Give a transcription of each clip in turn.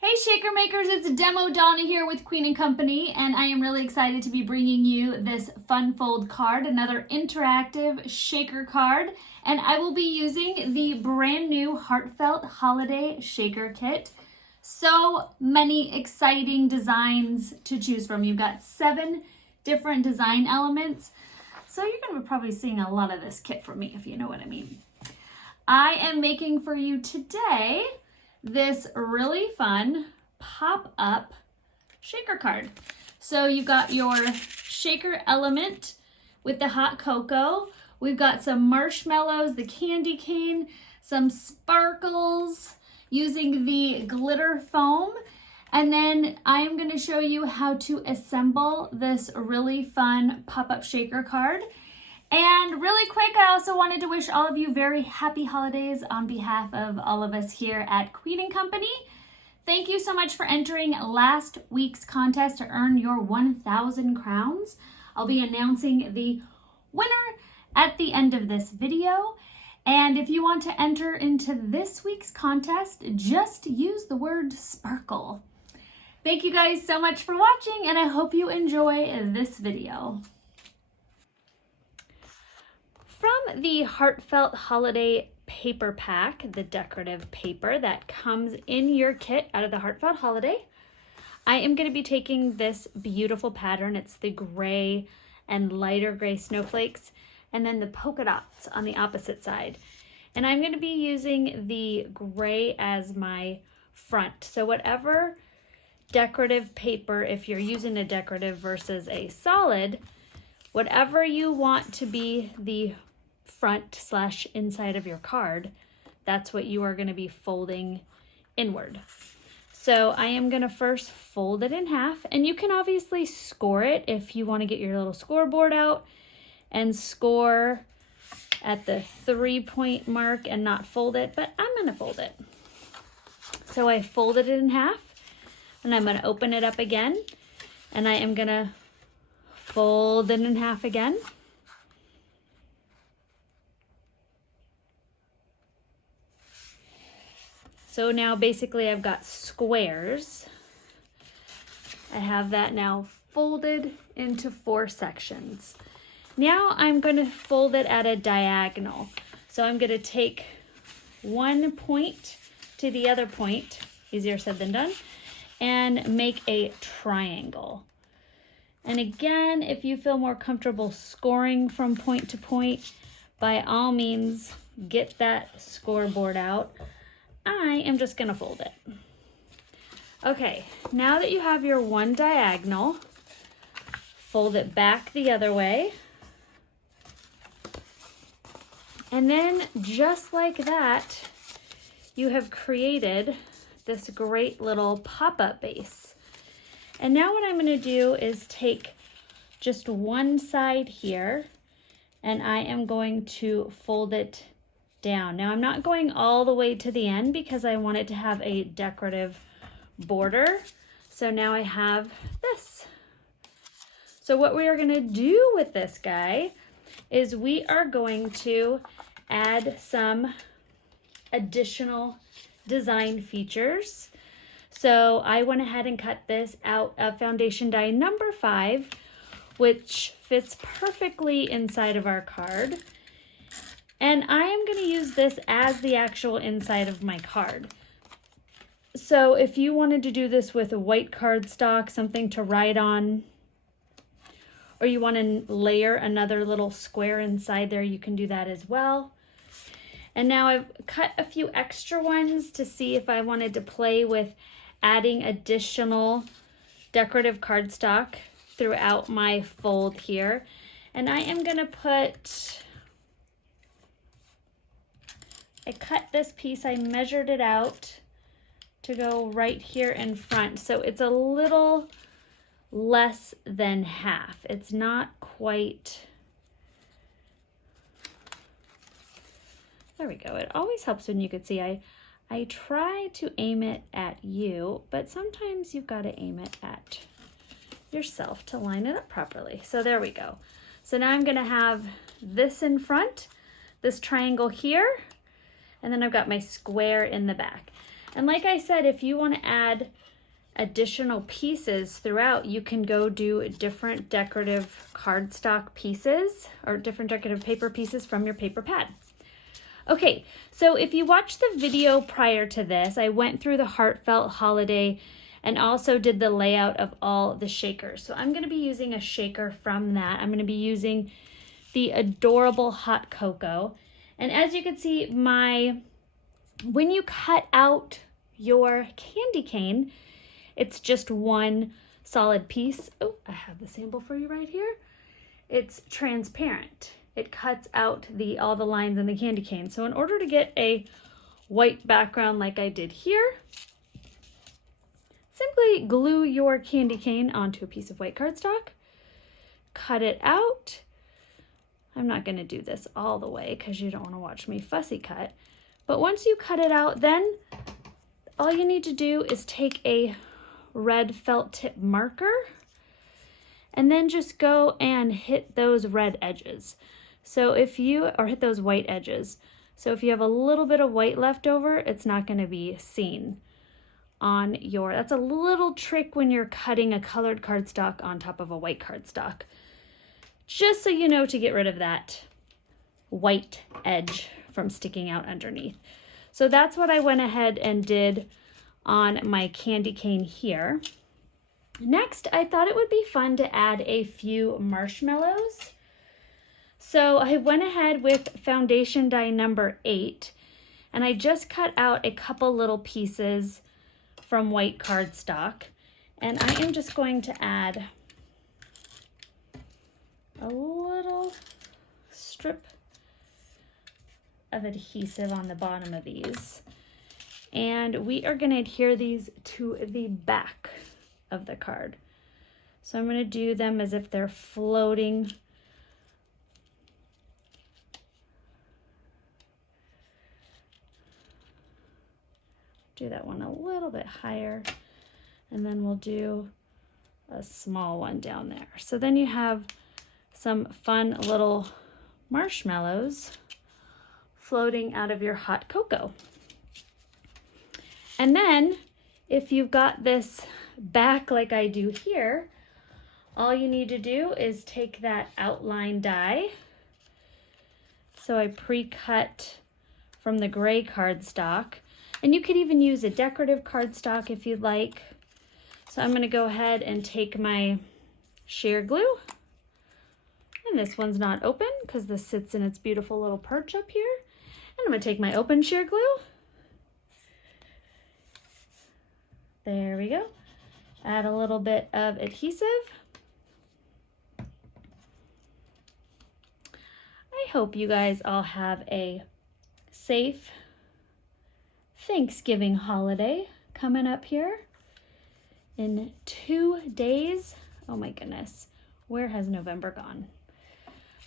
Hey Shaker Makers, it's Demo Donna here with Queen & Company, and I am really excited to be bringing you this fun fold card, another interactive shaker card, and I will be using the brand new Heartfelt Holiday Shaker Kit. So many exciting designs to choose from. You've got 7 different design elements, so you're going to be probably seeing a lot of this kit from me, if you know what I mean. I am making for you today this really fun pop-up shaker card. So you've got your shaker element with the hot cocoa. We've got some marshmallows, the candy cane, some sparkles using the glitter foam. And then I am going to show you how to assemble this really fun pop-up shaker card. And really quick, I also wanted to wish all of you very happy holidays on behalf of all of us here at Queen & Company. Thank you so much for entering last week's contest to earn your 1,000 crowns. I'll be announcing the winner at the end of this video. And if you want to enter into this week's contest, just use the word sparkle. Thank you guys so much for watching, and I hope you enjoy this video. From the Heartfelt Holiday paper pack, the decorative paper that comes in your kit out of the Heartfelt Holiday, I am going to be taking this beautiful pattern. It's the gray and lighter gray snowflakes, and then the polka dots on the opposite side. And I'm going to be using the gray as my front. So whatever decorative paper, if you're using a decorative versus a solid, whatever you want to be the front / inside of your card, that's what you are going to be folding inward. So I am going to first fold it in half, and you can obviously score it if you want to get your little scoreboard out and score at the 3-point mark and not fold it, but I'm going to fold it. So I folded it in half, and I'm going to open it up again, and I am going to fold it in half again. So now basically I've got squares. I have that now folded into 4 sections. Now I'm going to fold it at a diagonal. So I'm going to take one point to the other point, easier said than done, and make a triangle. And again, if you feel more comfortable scoring from point to point, by all means, get that scoreboard out. I am just going to fold it. Okay, now that you have your one diagonal, fold it back the other way. And then just like that, you have created this great little pop-up base. And now what I'm going to do is take just one side here, and I am going to fold it down. Now I'm not going all the way to the end because I want it to have a decorative border. So now I have this. So what we are going to do with this guy is we are going to add some additional design features. So I went ahead and cut this out of foundation die number 5, which fits perfectly inside of our card. And I am going to use this as the actual inside of my card. So if you wanted to do this with a white cardstock, something to write on, or you want to layer another little square inside there, you can do that as well. And now I've cut a few extra ones to see if I wanted to play with adding additional decorative cardstock throughout my fold here. And I am going to put, I cut this piece, I measured it out to go right here in front. So it's a little less than half. It's not quite, there we go. It always helps when you can see. I try to aim it at you, but sometimes you've got to aim it at yourself to line it up properly. So there we go. So now I'm going to have this in front, this triangle here, and then I've got my square in the back. And like I said, if you want to add additional pieces throughout, you can go do different decorative cardstock pieces or different decorative paper pieces from your paper pad. Okay, so if you watched the video prior to this, I went through the Heartfelt Holiday and also did the layout of all the shakers. So I'm going to be using a shaker from that. I'm going to be using the adorable hot cocoa. And as you can see, when you cut out your candy cane, it's just one solid piece. Oh, I have the sample for you right here. It's transparent. It cuts out all the lines in the candy cane. So in order to get a white background like I did here, simply glue your candy cane onto a piece of white cardstock, cut it out. I'm not going to do this all the way because you don't want to watch me fussy cut. But once you cut it out, then all you need to do is take a red felt tip marker and then just go and hit those red edges. So hit those white edges. So if you have a little bit of white left over, it's not going to be seen on that's a little trick when you're cutting a colored cardstock on top of a white cardstock. Just so you know to get rid of that white edge from sticking out underneath. So that's what I went ahead and did on my candy cane here. Next, I thought it would be fun to add a few marshmallows. So I went ahead with foundation die number 8, and I just cut out a couple little pieces from white cardstock, and I am just going to add a little strip of adhesive on the bottom of these. And we are going to adhere these to the back of the card. So I'm going to do them as if they're floating do that one a little bit higher, and then we'll do a small one down there. So then you have some fun little marshmallows floating out of your hot cocoa. And then if you've got this back like I do here, all you need to do is take that outline die. So I pre-cut from the gray cardstock, and you could even use a decorative cardstock if you'd like. So I'm going to go ahead and take my sheer glue, and this one's not open because this sits in its beautiful little perch up here. And I'm going to take my open sheer glue. There we go. Add a little bit of adhesive. I hope you guys all have a safe Thanksgiving holiday coming up here in 2 days. Oh my goodness, where has November gone?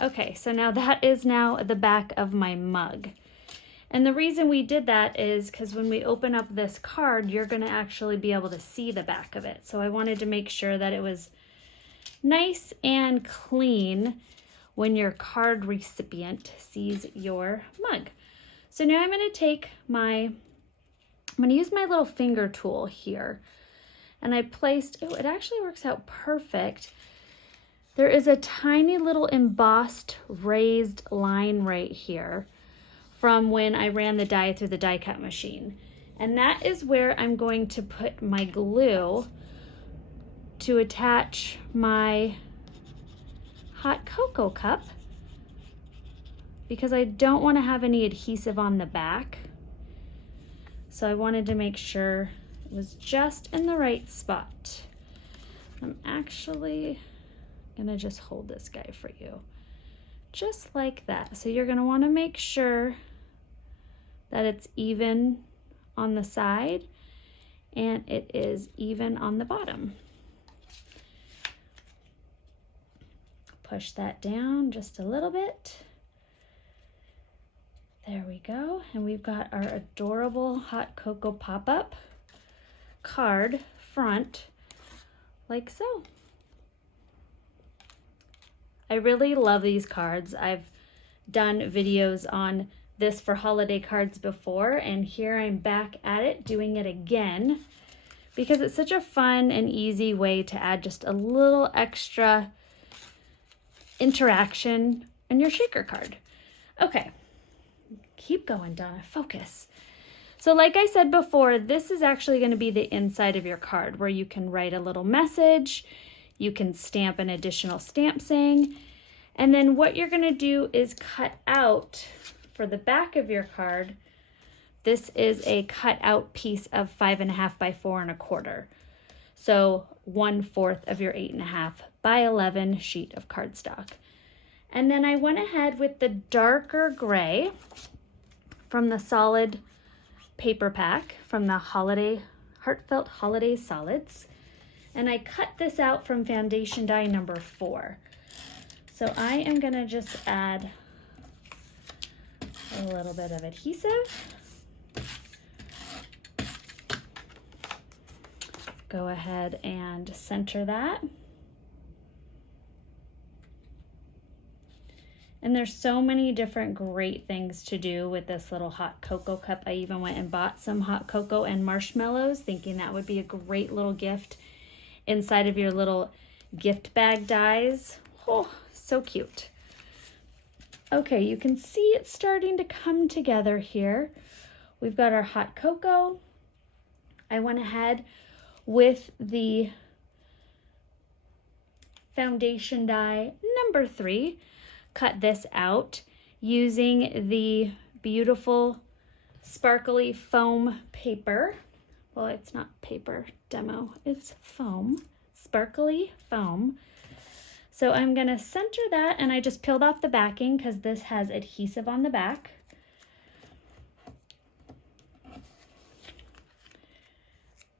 Okay, so now that is now the back of my mug. And the reason we did that is because when we open up this card, you're going to actually be able to see the back of it. So I wanted to make sure that it was nice and clean when your card recipient sees your mug. So now I'm going to use my little finger tool here. And I placed, oh, it actually works out perfect. There is a tiny little embossed raised line right here from when I ran the die through the die cut machine. And that is where I'm going to put my glue to attach my hot cocoa cup, because I don't want to have any adhesive on the back. So I wanted to make sure it was just in the right spot. I'm actually gonna just hold this guy for you. Just like that. So you're gonna wanna make sure that it's even on the side and it is even on the bottom. Push that down just a little bit. There we go. And we've got our adorable hot cocoa pop-up card front, like so. I really love these cards. I've done videos on this for holiday cards before, and here I'm back at it, doing it again, because it's such a fun and easy way to add just a little extra interaction in your shaker card. Okay, keep going, Donna, focus. So like I said before, this is actually going to be the inside of your card where you can write a little message, you can stamp an additional stamp saying, and then what you're going to do is cut out for the back of your card. This is a cut out piece of 5.5 by 4.25. So 1/4 of your 8.5 by 11 sheet of cardstock. And then I went ahead with the darker gray from the solid paper pack from the Heartfelt Holiday Solids. And I cut this out from foundation die number 4. So I am gonna just add a little bit of adhesive. Go ahead and center that. And there's so many different great things to do with this little hot cocoa cup. I even went and bought some hot cocoa and marshmallows, thinking that would be a great little gift inside of your little gift bag dies. Oh, so cute. Okay, you can see it's starting to come together here. We've got our hot cocoa. I went ahead with the foundation die number 3. Cut this out using the beautiful sparkly foam paper. Well, it's not paper demo, it's foam, sparkly foam. So I'm gonna center that, and I just peeled off the backing because this has adhesive on the back.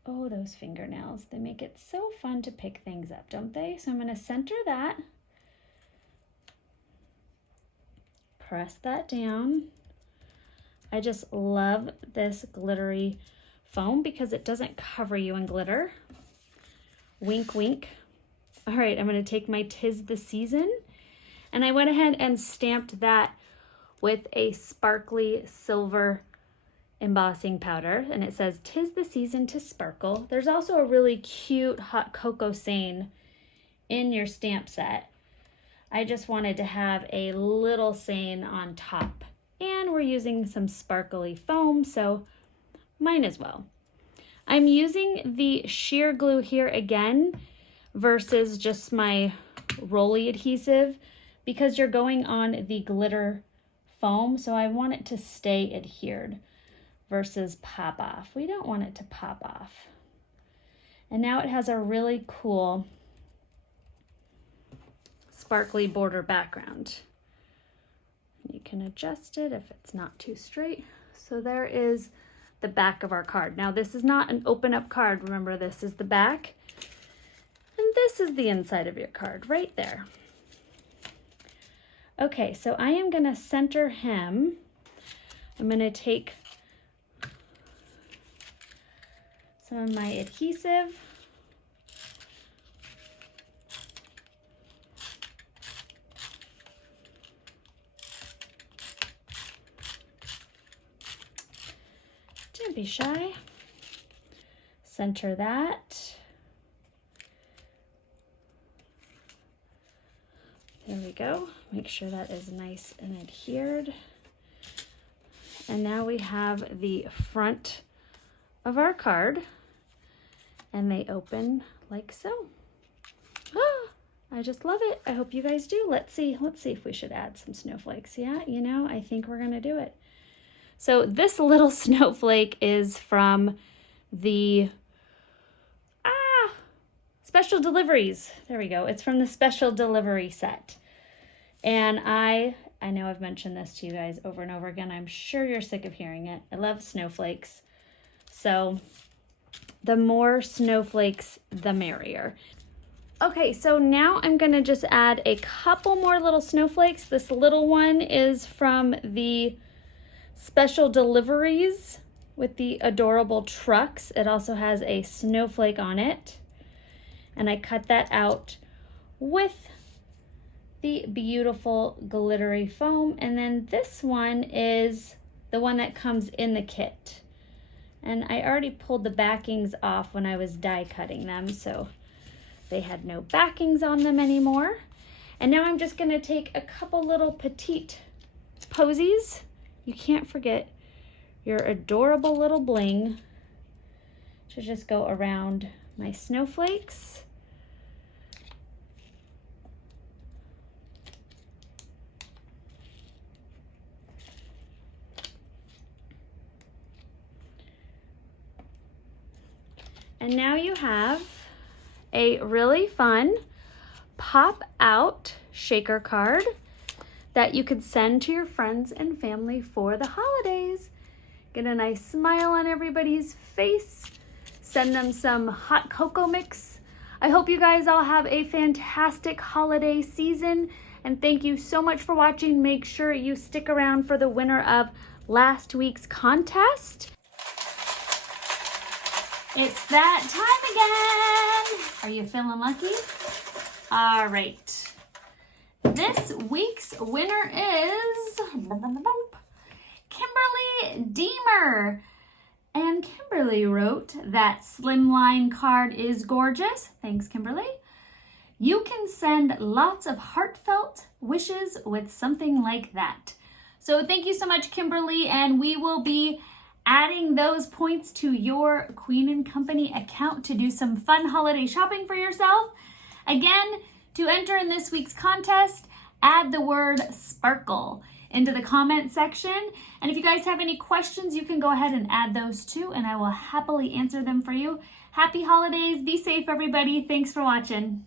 Oh, those fingernails, they make it so fun to pick things up, don't they? So I'm gonna center that. Press that down. I just love this glittery foam because it doesn't cover you in glitter. Wink, wink. All right, I'm gonna take my 'Tis the Season, and I went ahead and stamped that with a sparkly silver embossing powder, and it says 'Tis the season to sparkle. There's also a really cute hot cocoa saying in your stamp set. I just wanted to have a little saying on top, and we're using some sparkly foam, so might as well. I'm using the sheer glue here again versus just my rolly adhesive because you're going on the glitter foam, so I want it to stay adhered versus pop off. We don't want it to pop off. And now it has a really cool sparkly border background. You can adjust it if it's not too straight. So there is the back of our card. Now this is not an open up card. Remember, this is the back and this is the inside of your card right there. Okay, so I am gonna center him. I'm gonna take some of my adhesive. Don't be shy. Center that. There we go. Make sure that is nice and adhered. And now we have the front of our card, and they open like so. Ah, I just love it. I hope you guys do. Let's see if we should add some snowflakes. Yeah, you know, I think we're gonna do it. So this little snowflake is from the special deliveries. There we go. It's from the special delivery set. And I know I've mentioned this to you guys over and over again. I'm sure you're sick of hearing it. I love snowflakes. So the more snowflakes, the merrier. Okay, so now I'm gonna just add a couple more little snowflakes. This little one is from the special deliveries with the adorable trucks. It also has a snowflake on it. And I cut that out with the beautiful glittery foam. And then this one is the one that comes in the kit. And I already pulled the backings off when I was die cutting them, so they had no backings on them anymore. And now I'm just gonna take a couple little Petite Posies. You can't forget your adorable little bling to just go around my snowflakes. And now you have a really fun pop out shaker card that you could send to your friends and family for the holidays. Get a nice smile on everybody's face. Send them some hot cocoa mix. I hope you guys all have a fantastic holiday season, and thank you so much for watching. Make sure you stick around for the winner of last week's contest. It's that time again. Are you feeling lucky? All right. This week's winner is Kimberly Deemer. And Kimberly wrote, "That slimline card is gorgeous." Thanks, Kimberly. "You can send lots of heartfelt wishes with something like that." So thank you so much, Kimberly, and we will be adding those points to your Queen & Company account to do some fun holiday shopping for yourself. Again, to enter in this week's contest, add the word sparkle into the comment section. And if you guys have any questions, you can go ahead and add those too, and I will happily answer them for you. Happy holidays. Be safe, everybody. Thanks for watching.